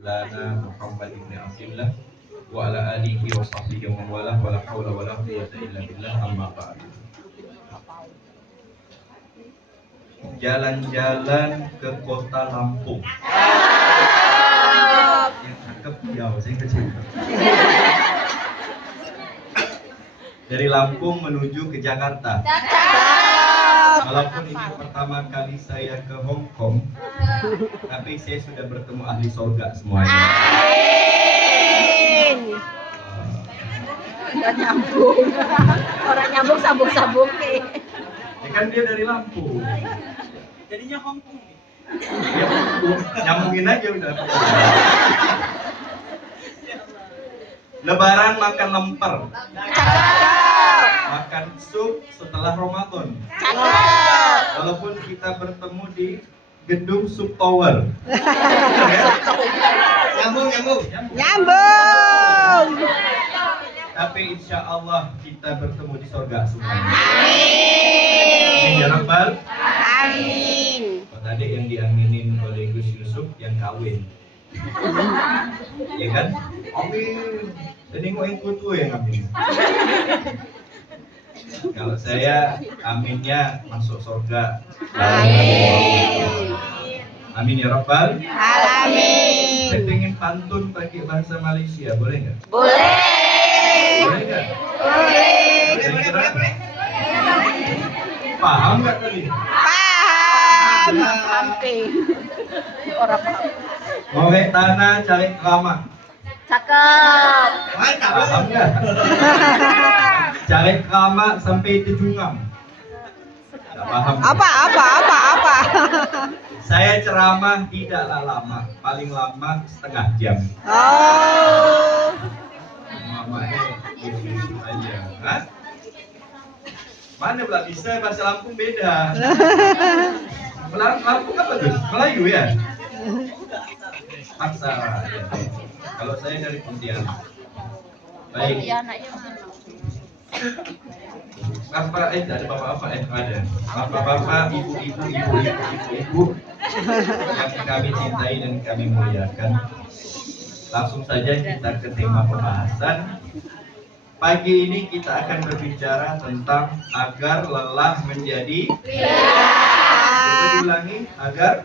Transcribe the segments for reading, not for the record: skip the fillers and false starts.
Lana Muhammad ibn Abdullah wa ala alihi wa sahbihi wa man walah wa la haula wa la quwwata illa billah amma ba'du. Jalan-jalan ke kota Lampung. Yang cakep ya, saya kecil. Dari Lampung menuju ke Jakarta. Walaupun ini pertama kali saya ke Hong Kong, tapi saya sudah bertemu ahli surga semuanya. Amin. Orang nyambung sambung-sambung nih. Ya kan dia dari Lampung. Jadinya Hong Kong. Ya, nyambungin aja udah. Lebaran makan lemper. Makan sup setelah Ramadan. Walaupun kita bertemu di gedung Sup Tower. Nyambung. Nyambung. Tapi insya Allah kita bertemu di surga semuanya. Amin. Ya Rabbal. Amin. Oh, tadi yang diaminin oleh Gus Yusuf yang kawin. Iya kan? Amin. Jadi mau ikut tuh yang amin. Kalau saya aminnya masuk surga. Amin. Amin ya Rabbal. Alamin. Saya pengen pantun pakai bahasa Malaysia, boleh nggak? Boleh. Boleh nggak? Boleh. Paham nggak tadi? Paham. Hampir. Orang paham. Ngorek tanah cari keramat. Cakep. Paham nggak? Cari keramat sampai terjungam. Nggak paham. Apa? Saya ceramah tidaklah lama, paling lama setengah jam. Oh. Mamanya gitu aja. Hah? Mana pula bisa bahasa Lampung beda. Lampung apa tuh? Melayu ya? Aksara. Ya. Kalau saya dari Pontianak. Baik. Bapak ada bapak apa ada. Bapak-bapak, ibu-ibu yang kami cintai dan kami muliakan. Langsung saja kita ke tema pembahasan. Pagi ini kita akan berbicara tentang agar lelah menjadi coba diulangi, agar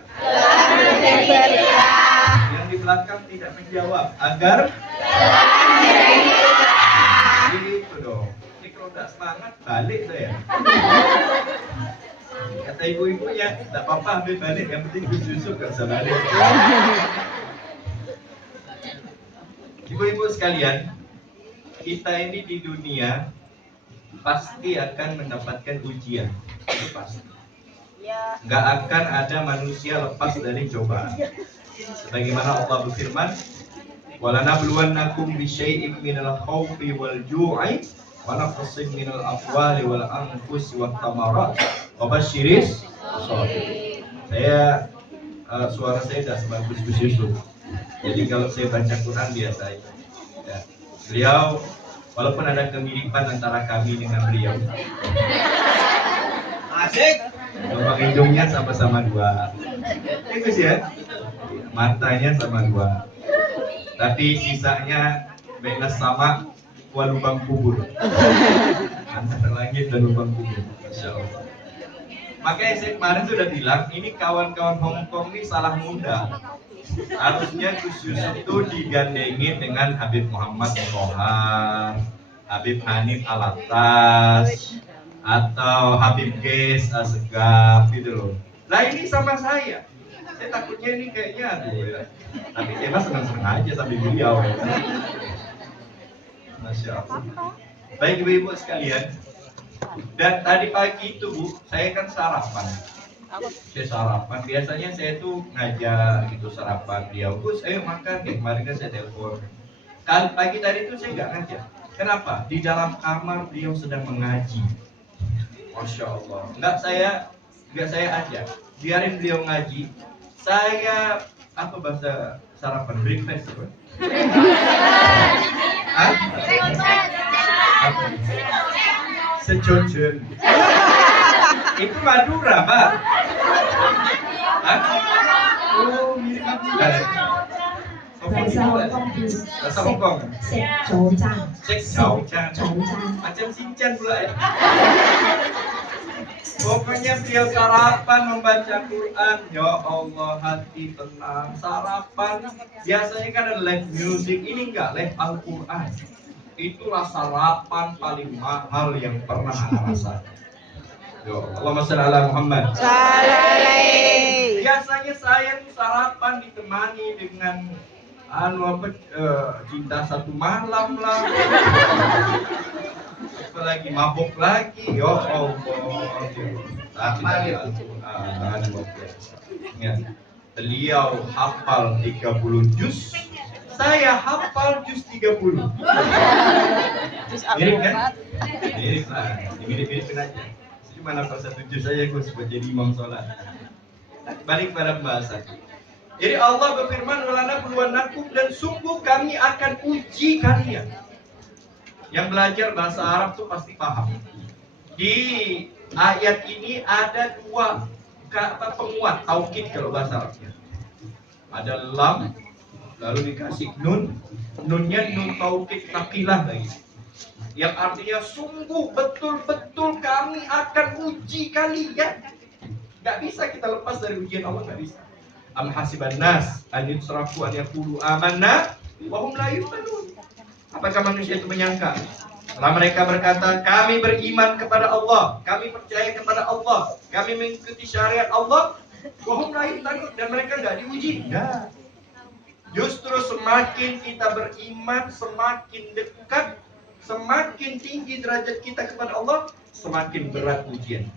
yang di belakang tidak menjawab, agar gitu dong. Ini kalau tidak semangat balik saya. Kata ibu-ibunya, tak apa-apa ambil balik, yang penting Gus Yusuf gak usah balik. Ibu-ibu sekalian, kita ini di dunia pasti akan mendapatkan ujian, itu pasti. Gak akan ada manusia lepas dari cobaan. Sebagaimana Allah berfirman, "Walanabluwannakum bisyai'in minal khawfi wal ju'i wa naqsin minal amwali wal anfusi wat thamarat wa basyiris shabirin." Saya suara saya tidak sebagus Gus Yusuf. Jadi kalau saya baca Quran biasa aja. Ya. Beliau walaupun ada kemiripan antara kami dengan beliau. Asik. Lubang hidungnya sama-sama dua. Itu sih ya. Matanya sama dua. Tapi sisanya benas sama dua lubang kubur. Antara langit dan lubang kubur. Masya Allah. Makanya saya kemarin sudah bilang, ini kawan-kawan Hong Kong ini salah muda. Harusnya Gus Yusuf itu digandengin dengan Habib Muhammad Tohar, Habib Hanif Alatas, atau Habib Ges Asegaf gitu loh. Nah ini sama saya takutnya ini kayaknya aduh ya. Tapi saya mah senang-senang aja sambil beliau ya. Masya Allah. Baik ibu-ibu sekalian. Dan tadi pagi itu Bu, saya kan sarapan. Saya sarapan, biasanya saya tuh ngajak gitu sarapan beliau. Gus, ayo makan. Ya, kemarin kan saya telepon. Pagi tadi tuh saya nggak ngajak. Kenapa? Di dalam kamar beliau sedang mengaji. Masya Allah. Nggak saya ajak. Biarin beliau ngaji. Saya apa bahasa sarapan? Breakfast apa? Sejojen. Itu Madura, Pak. Hah? Oh, mirip Madura. Hongkong 在 itu 香 apa? 港是 Bahasa Hongkong. 食早餐， Sek Chao-chan. 早餐。 Macam Shinchan pula ya. Pokoknya beliau sarapan membaca Quran. Ya Allah, hati tenang. Sarapan. Biasanya kan ada live music. Ini enggak, live Al-Quran. Itulah sarapan paling mahal yang pernah Anda rasakan. Ya Allahumma shalli ala Muhammad. Salai. Biasanya saya tuh sarapan ditemani dengan cinta satu malam lah. Apalagi mabuk lagi, ya Allah. Tapi Al-Quran luar biasa. Ingat, beliau hafal 30 juz, saya hafal juz 30. Jus Mirip kan? Al-Quran. Mirip lah, mirip-miripin aja. Cuma hafal 1 juz saja gue buat jadi imam sholat. Balik pada pembahasan. Jadi Allah berfirman, "Walana puluwanakum," dan sungguh kami akan uji kalian. Yang belajar bahasa Arab tuh pasti paham. Di ayat ini ada dua kata penguat taukid kalau bahasa Arabnya. Ada lam, lalu dikasih nun, nunnya nun taukid taqilah lagi. Yang artinya sungguh betul-betul kami akan uji kalian. Gak bisa kita lepas dari ujian Allah, gak bisa. Am hasiban nas an yutraku an yaqulu amanna wa hum la yuftanun. Apakah manusia itu menyangka setelah mereka berkata kami beriman kepada Allah, kami percaya kepada Allah, kami mengikuti syariat Allah, wa hum la yuftanun, dan mereka enggak diuji? Enggak. Justru semakin kita beriman, semakin dekat, semakin tinggi derajat kita kepada Allah, semakin berat ujian.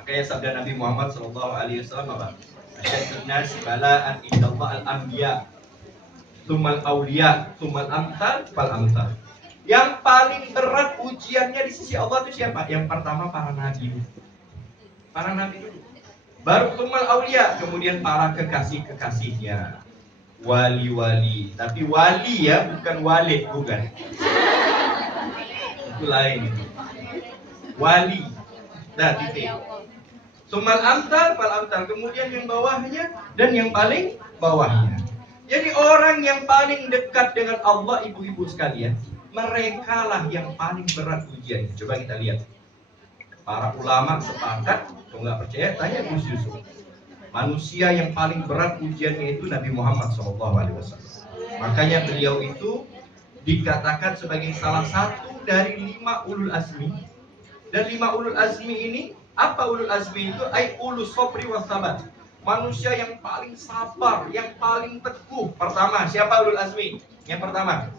Makanya sabda Nabi Muhammad SAW apa? Asyadun nasi bala'an indallah al-anbiya, tumal awliya, tumal amthal, fal amthal. Yang paling berat ujiannya di sisi Allah itu siapa? Yang pertama para nabi. Para nabi dulu. Baru tumal awliya, kemudian para kekasih-kekasihnya. Wali-wali. Tapi wali ya, bukan walid, bukan. Itu lain. Wali. Nah, titik. Tumal amtal, fal amtal. Kemudian yang bawahnya dan yang paling bawahnya. Jadi orang yang paling dekat dengan Allah, ibu-ibu sekalian, mereka lah yang paling berat ujian. Coba kita lihat. Para ulama sepakat, kalau nggak percaya, tanya Gus Yusuf. Manusia yang paling berat ujiannya itu Nabi Muhammad SAW. Makanya beliau itu dikatakan sebagai salah satu dari 5 ulul azmi. Dan 5 ulul azmi ini, apa ulul azmi itu? Ulul sobri was sabat. Manusia yang paling sabar, yang paling teguh. Pertama, siapa ulul azmi? Yang pertama?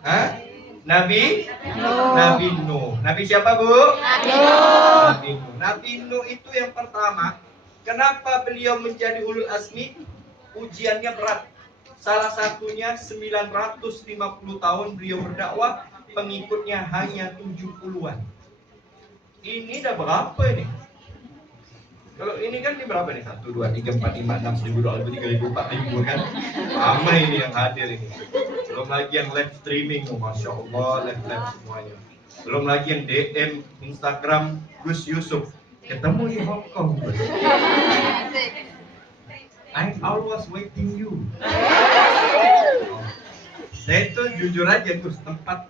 Hah? Nabi Nuh. Nabi Nuh. Nabi siapa, Bu? Nuh. Nabi Nuh. Nabi Nuh itu yang pertama. Kenapa beliau menjadi ulul azmi? Ujiannya berat. Salah satunya 950 tahun beliau berdakwah, pengikutnya hanya 70-an. Ini udah berapa ini? Kalau ini kan di berapa nih? 1, 2, 3, 4, 5, 6, 1000, 2000, 3000, 4000 kan? Lama ini yang hadir ini. Belum lagi yang live streaming, oh, Masya Allah, live semuanya. Belum lagi yang DM, Instagram, Gus Yusuf. Ketemu di Hong Kong, Gus. I'm always waiting you. Saya tuh jujur aja, Gus, sempat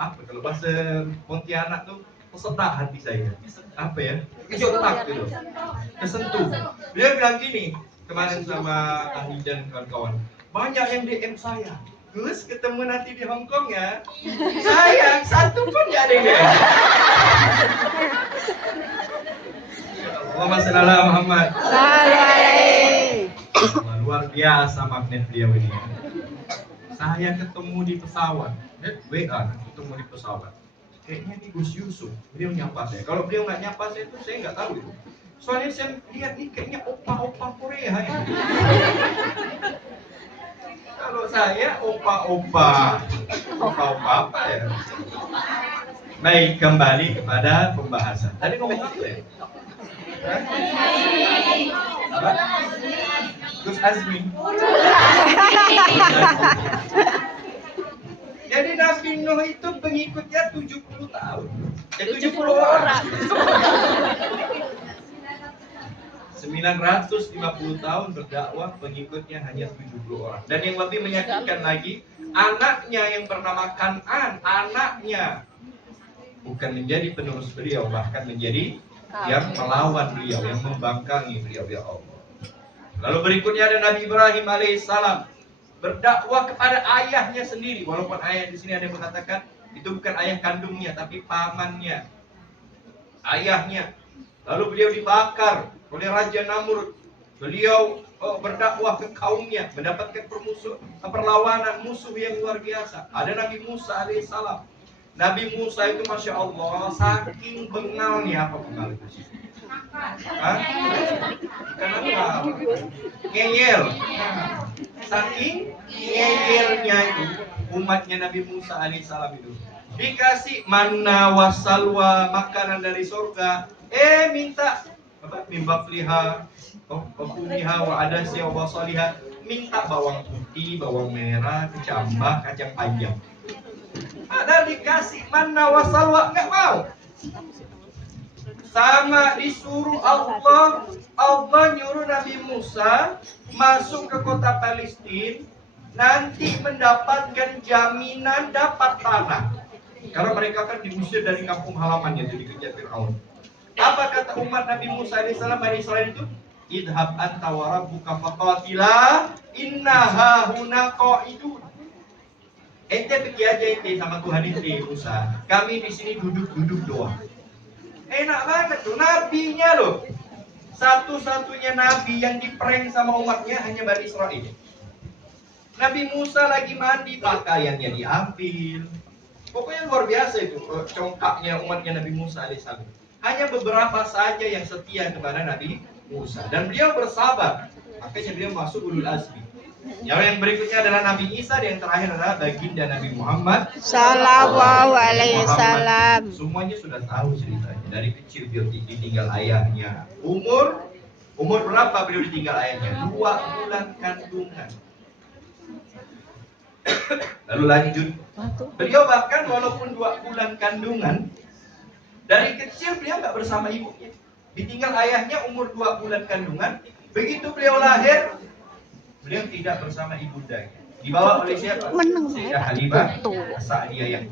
apa? Kalau bahasa Pontianak tuh kesetak hati saya. Apa ya? Kesetak gitu. Kesentuh. Dia bilang gini, kemarin sama Ahli dan kawan-kawan. Banyak yang DM saya. Gus, ketemu nanti di Hong Kong ya. Sayang, satu pun gak ada yang DM. Allahumma shalli ala Muhammad. Salai. Luar biasa magnet beliau ini. Saya ketemu di pesawat. WA, ketemu di pesawat. Kayaknya ini Gus Yusuf, beliau nyapa saya. Kalau beliau nggak nyapa saya itu saya nggak tahu itu. Soalnya saya lihat nih kayaknya opa-opa Korea ya. Kalau saya opa-opa apa ya? Baik, kembali kepada pembahasan. Tadi ngomong apa ya? Apa? Gus Azmi. Jadi Nabi Nuh itu pengikutnya 70 tahun. 70 orang. 950 tahun berdakwah, pengikutnya hanya 70 orang. Dan yang lebih menyakitkan lagi, anaknya yang bernama Kan'an, anaknya bukan menjadi penerus beliau, bahkan menjadi yang melawan beliau, yang membangkangi beliau, ya Allah. Lalu berikutnya ada Nabi Ibrahim alaihissalam, berdakwah kepada ayahnya sendiri, walaupun ayah di sini ada yang mengatakan itu bukan ayah kandungnya, tapi pamannya, ayahnya. Lalu beliau dibakar oleh Raja Namrud. Beliau berdakwah ke kaumnya, mendapatkan perlawanan musuh yang luar biasa. Ada Nabi Musa alaihissalam. Nabi Musa itu Masya Allah, saking bengalnya, apa bengal itu? Hah? Bukan bengal, ngeyel. Saking ngeyelnya itu umatnya Nabi Musa alaihissalam itu dikasih manna wasalwa, makanan dari surga, minta apa? Mimbafliha, kumiha wa adasya wa salihah, minta bawang putih, bawang merah, kecambah, kacang panjang. Ada dikasih manna wasalwa, nggak mau. Sama disuruh Allah nyuruh Nabi Musa masuk ke kota Palestina, nanti mendapatkan jaminan dapat tanah. Karena mereka kan diusir dari kampung halamannya, itu dikejar Fir'aun. Apa kata umat Nabi Musa alaihissalam, Bani Israil itu? Idhab anta wa rabbuka faqatila inna hahuna qa'idun. Ente pergi aja ente sama Tuhan ente Musa. Kami di sini duduk-duduk doang. Enak banget tuh, nabinya loh. Satu-satunya nabi yang diprank sama umatnya hanya Bani Israil. Nabi Musa lagi mandi, pakaiannya diambil. Pokoknya luar biasa itu congkaknya umatnya Nabi Musa alaihissalam. Hanya beberapa saja yang setia kepada Nabi Musa. Dan beliau bersabar. Makanya beliau masuk ulul azmi. Yang berikutnya adalah Nabi Isa, dan yang terakhir adalah baginda Nabi Muhammad Sallallahu alaihi wasallam. Semuanya sudah tahu ceritanya. Dari kecil beliau ditinggal ayahnya. Umur berapa beliau ditinggal ayahnya? 2 bulan kandungan. Lalu lanjut, beliau bahkan walaupun 2 bulan kandungan, dari kecil beliau nggak bersama ibunya. Ditinggal ayahnya umur 2 bulan kandungan. Begitu beliau lahir, beliau tidak bersama ibundanya. Dibawa oleh siapa? Sayyidah Halimah As-Sa'diyah yang